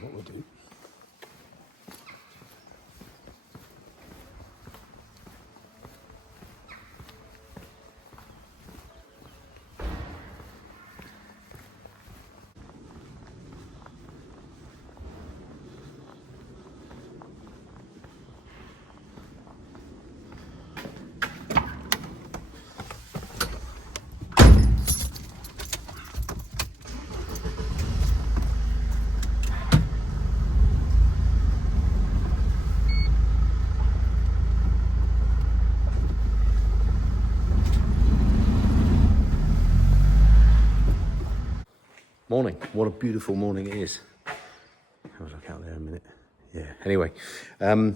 what we'll do. Morning. What a beautiful morning it is. Have a look out there a minute. Yeah. Anyway, I've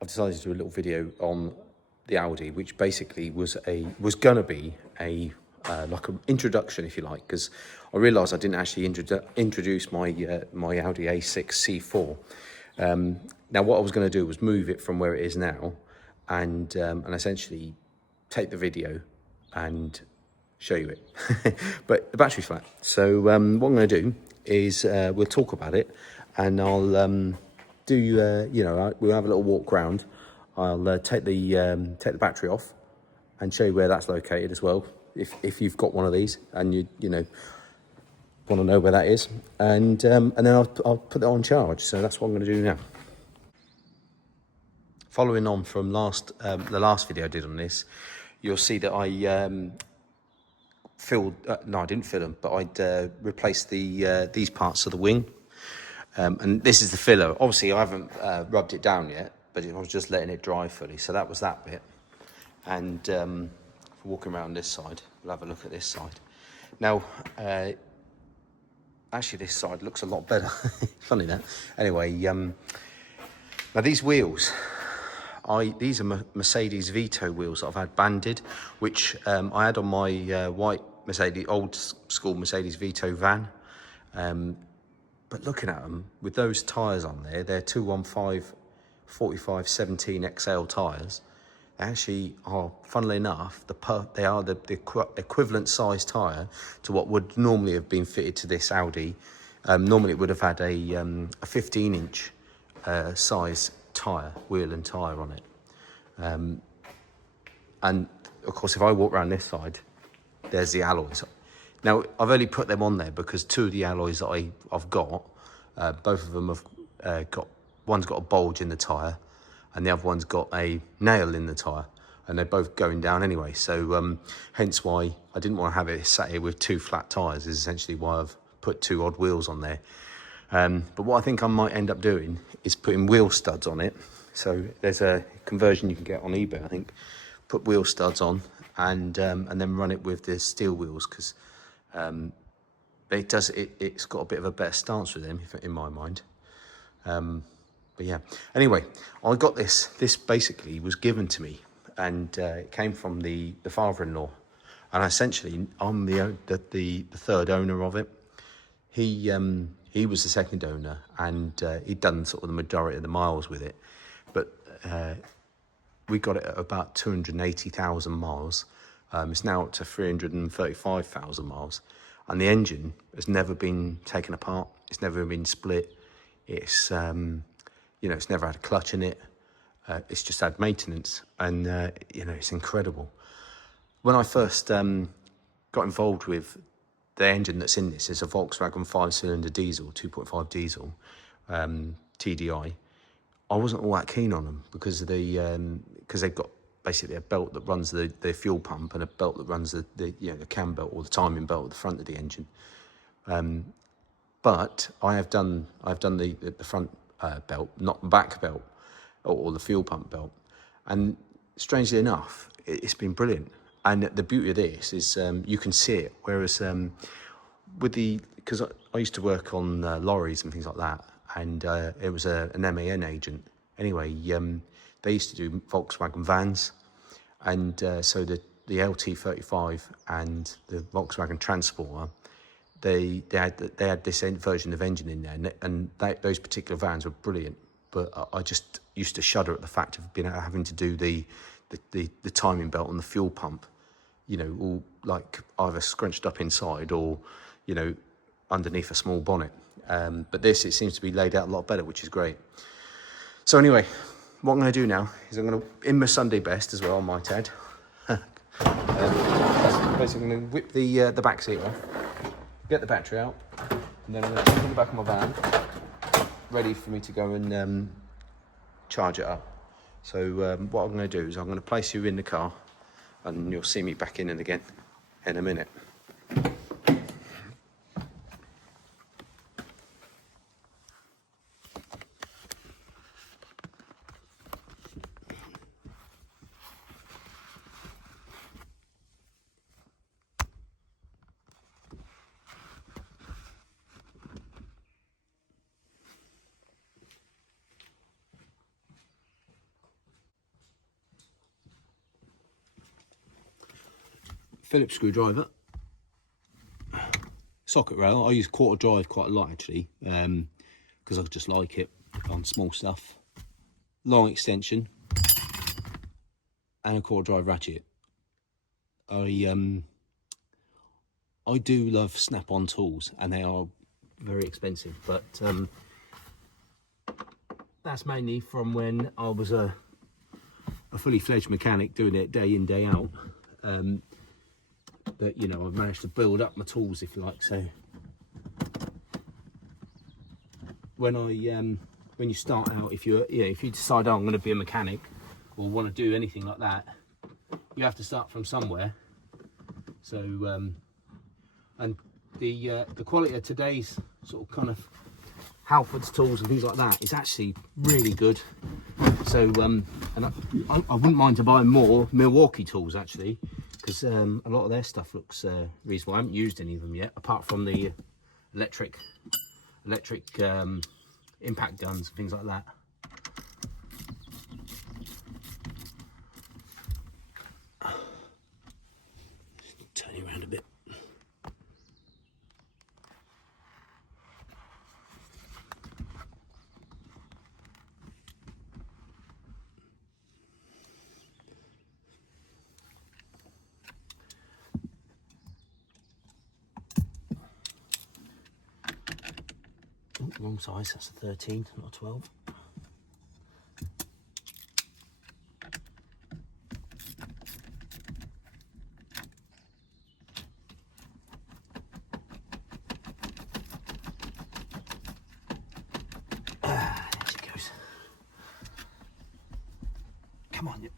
decided to do a little video on the Audi, which basically was going to be a like an introduction, if you like, because I realised I didn't actually introduce my my Audi A6 C4. Now, what I was going to do was move it from where it is now, and essentially take the video and show you it. But the battery's flat, so what I'm going to do is we'll talk about it, and I'll do you know, we'll have a little walk round. I'll take the battery off and show you where that's located as well, if you've got one of these and you know want to know where that is, and then I'll put it on charge. So that's what I'm going to do now. Following on from the last video I did on this, you'll see that I filled, no, I didn't fill them, but I'd replaced these parts of the wing, and this is the filler. Obviously, I haven't rubbed it down yet, but I was just letting it dry fully. So that was that bit. And walking around this side, we'll have a look at this side. Now, actually, this side looks a lot better. Funny that. Anyway, now these wheels, these are Mercedes Vito wheels that I've had banded, which I had on my white Mercedes, old school Mercedes Vito van. But looking at them with those tyres on there, they're 215 45 17 XL tyres. They actually are, funnily enough, they are the equivalent size tyre to what would normally have been fitted to this Audi. Normally it would have had a 15-inch size tyre, wheel and tyre on it. And of course, if I walk around this side, there's the alloys. Now, I've only put them on there because two of the alloys that I've got, both of them have one's got a bulge in the tyre and the other one's got a nail in the tyre, and they're both going down anyway. So hence why I didn't want to have it sat here with two flat tyres, is essentially why I've put two odd wheels on there. But what I think I might end up doing is putting wheel studs on it. So there's a conversion you can get on eBay, I think. Put wheel studs on and then run it with the steel wheels, because it's got a bit of a better stance with them, in my mind. But yeah, anyway, I got this. This basically was given to me, and it came from the father-in-law, and essentially I'm the third owner of it. He was the second owner, and he'd done sort of the majority of the miles with it, but we got it at about 280,000 miles. It's now up to 335,000 miles, and the engine has never been taken apart. It's never been split. It's it's never had a clutch in it. It's just had maintenance, and it's incredible. When I first got involved with the engine that's in this, is a Volkswagen 5-cylinder diesel, 2.5 diesel, TDI. I wasn't all that keen on them because they've got basically a belt that runs the fuel pump and a belt that runs the cam belt or the timing belt at the front of the engine. But I've done the front belt, not the back belt or the fuel pump belt, and strangely enough, it's been brilliant. And the beauty of this is you can see it, whereas because I used to work on lorries and things like that, and it was an MAN agent. Anyway, they used to do Volkswagen vans, and so the LT35 and the Volkswagen Transporter, they had this version of engine in there, and those particular vans were brilliant. But I just used to shudder at the fact of having to do the timing belt on the fuel pump, all like either scrunched up inside or underneath a small bonnet. But this, it seems to be laid out a lot better, which is great. So anyway, what I'm going to do now is I'm going to, in my Sunday best as well, I might add, basically I'm going to whip the back seat off, get the battery out, and then I'm going to put it in the back of my van, ready for me to go and charge it up. So what I'm going to do is I'm going to place you in the car, and you'll see me back in and again in a minute. Phillips screwdriver, socket rail. I use quarter drive quite a lot actually, because I just like it on small stuff. Long extension and a quarter drive ratchet. I do love snap-on tools, and they are very expensive, but that's mainly from when I was a fully fledged mechanic doing it day in, day out. But you know, I've managed to build up my tools, if you like. So when you start out, if you decide, oh, I'm going to be a mechanic or want to do anything like that, you have to start from somewhere. So and the quality of today's sort of kind of Halfords tools and things like that is actually really good. So and I wouldn't mind to buy more Milwaukee tools actually, because a lot of their stuff looks reasonable. I haven't used any of them yet, apart from the electric impact guns and things like that. Turn you around a bit. Wrong size, that's a 13, not a 12. There she goes. Come on.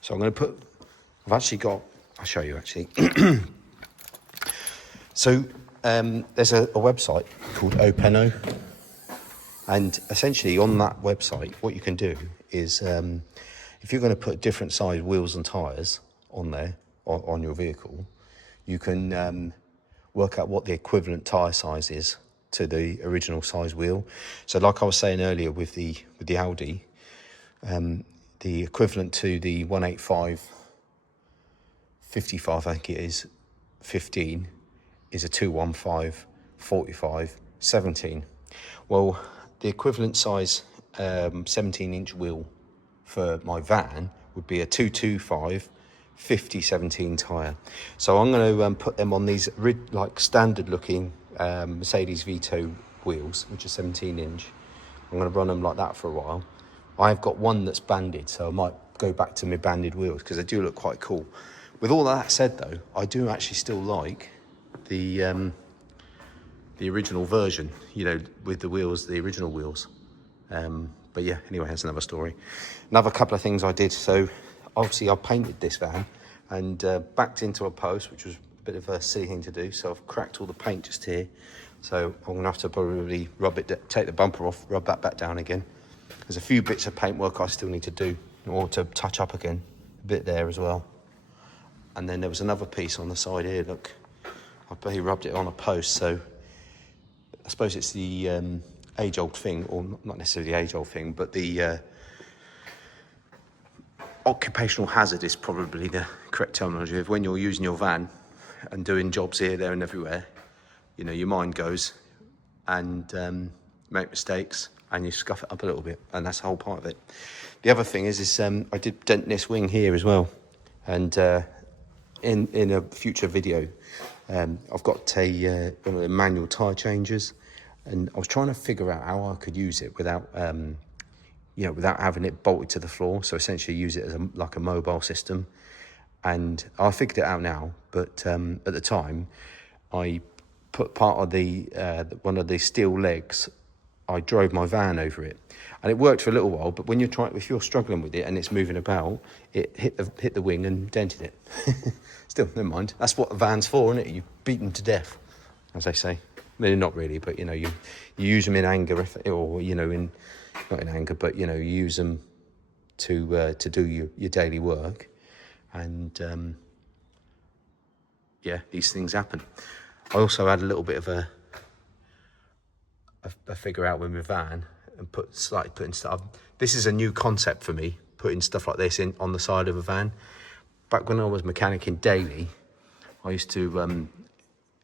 So I'm going to put, I've actually got, I'll show you actually. So there's a website called Openo, and essentially on that website what you can do is if you're going to put different size wheels and tyres on there, on your vehicle, you can work out what the equivalent tyre size is to the original size wheel. So like I was saying earlier with the Audi, the equivalent to the 185 55, I think it is, 15 is a 215 45 17. Well, the equivalent size 17-inch wheel for my van would be a 225 50 17 tyre. So I'm going to put them on these like standard looking Mercedes Vito wheels, which are 17-inch. I'm going to run them like that for a while. I've got one that's banded, so I might go back to my banded wheels because they do look quite cool. With all that said though, I do actually still like the original version, you know, with the wheels, the original wheels. But yeah, anyway, that's another story. Another couple of things I did. So obviously I painted this van and backed into a post, which was a bit of a silly thing to do. So I've cracked all the paint just here. So I'm gonna have to probably take the bumper off, rub that back down again. There's a few bits of paintwork I still need to do or to touch up again, a bit there as well. And then there was another piece on the side here, look, I barely rubbed it on a post. So I suppose it's the age-old thing, or not necessarily the age-old thing, but the occupational hazard is probably the correct terminology of when you're using your van and doing jobs here, there and everywhere, you know, your mind goes and make mistakes and you scuff it up a little bit, and that's the whole part of it. The other thing is I did dent this wing here as well, and in a future video, I've got one of the manual tyre changers, and I was trying to figure out how I could use it without you know, without having it bolted to the floor. So essentially use it as like a mobile system. And I figured it out now, but at the time, I put part of the one of the steel legs, I drove my van over it. And it worked for a little while, but when if you're struggling with it and it's moving about, it hit the wing and dented it. Still, never mind. That's what a van's for, isn't it? You beat them to death, as they say. Well, not really, but you know, you use them in anger, or you know, not in anger, but you know, you use them to do your daily work, and yeah, these things happen. I also had a little bit of a figure out with my van and putting stuff. This is a new concept for me, putting stuff like this in on the side of a van. Back when I was mechanicking daily, I used to.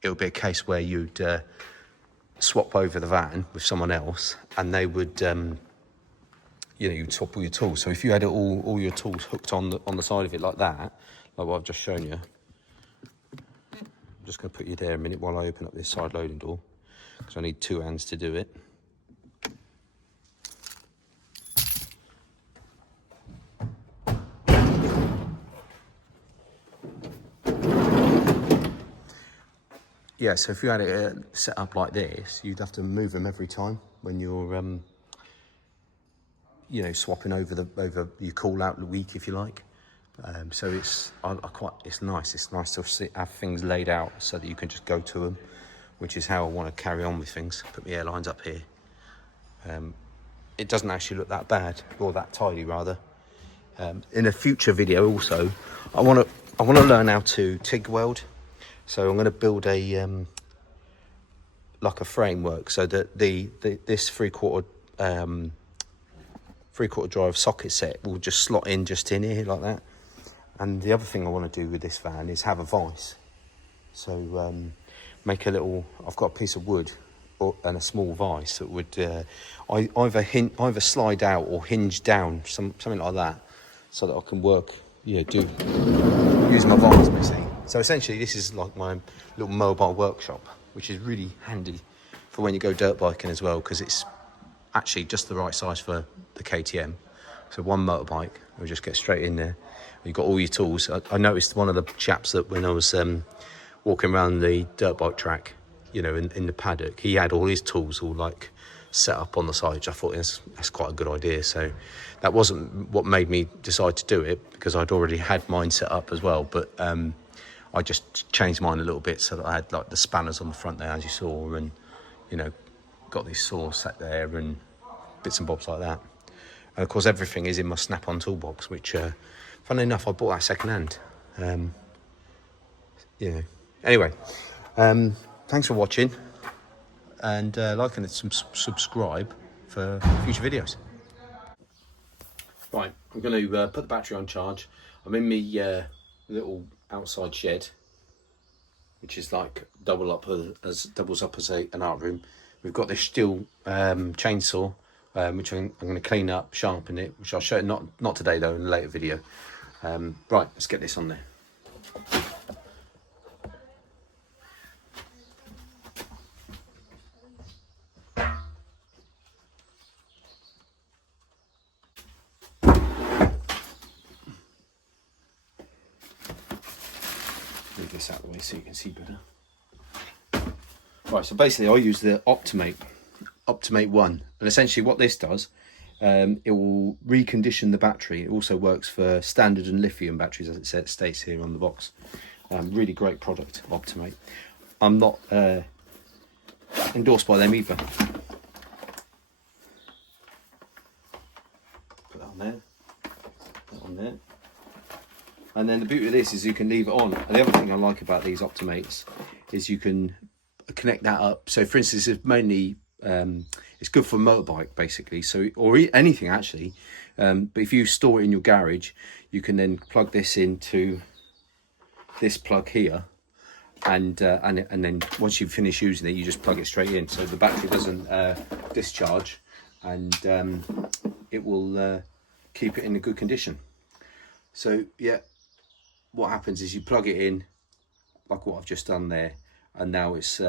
It would be a case where you'd swap over the van with someone else, and they would, you know, you'd swap all your tools. So if you had all your tools hooked on the side of it like that, like what I've just shown you, I'm just going to put you there a minute while I open up this side loading door, because I need two hands to do it. Yeah, so if you had it set up like this, you'd have to move them every time when you're, you know, swapping over your call out week, if you like. So it's nice. It's nice to have things laid out so that you can just go to them, which is how I want to carry on with things. Put my airlines up here. It doesn't actually look that bad, or that tidy rather. In a future video, also, I want to learn how to TIG weld. So I'm going to build a like a framework so that this three-quarter drive socket set will just slot in just in here like that. And the other thing I want to do with this van is have a vise. So make a little. I've got a piece of wood and a small vise that would either slide out or hinge down, something like that, so that I can work. Yeah, use my vise basically. So essentially this is like my little mobile workshop, which is really handy for when you go dirt biking as well, because it's actually just the right size for the KTM. So one motorbike, you'll just get straight in there. You've got all your tools. I noticed one of the chaps that when I was walking around the dirt bike track, you know, in the paddock, he had all his tools all like set up on the side, which I thought that's quite a good idea. So that wasn't what made me decide to do it, because I'd already had mine set up as well, but I just changed mine a little bit so that I had like the spanners on the front there, as you saw, and you know, got these saws set there and bits and bobs like that. And of course everything is in my snap-on toolbox, which funnily enough I bought that second hand. You know, anyway, thanks for watching, and like and subscribe for future videos. Right, I'm going to put the battery on charge. I'm in my little outside shed, which is like doubles up as an art room. We've got this steel chainsaw, which I'm going to clean up, sharpen it, which I'll show you, not today though, in a later video. Right, let's get this on there. move this out of the way so you can see better. Right, so basically I use the Optimate 1, and essentially what this does, it will recondition the battery. It also works for standard and lithium batteries, as it states here on the box. Really great product, Optimate. I'm not endorsed by them either. Put that on there, that on there. And then the beauty of this is you can leave it on. And the other thing I like about these Optimates is you can connect that up. So for instance, it's mainly it's good for a motorbike basically, so, or anything actually, but if you store it in your garage, you can then plug this into this plug here, and then once you finish using it, you just plug it straight in, so the battery doesn't discharge, and it will keep it in a good condition. So yeah, what happens is you plug it in like what I've just done there, and now it's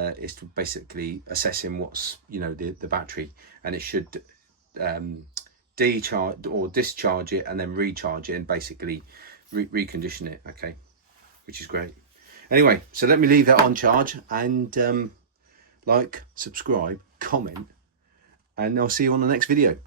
basically assessing what's, you know, the battery, and it should decharge or discharge it and then recharge it and basically recondition it. Okay, which is great. Anyway, so let me leave that on charge, and like, subscribe, comment, and I'll see you on the next video.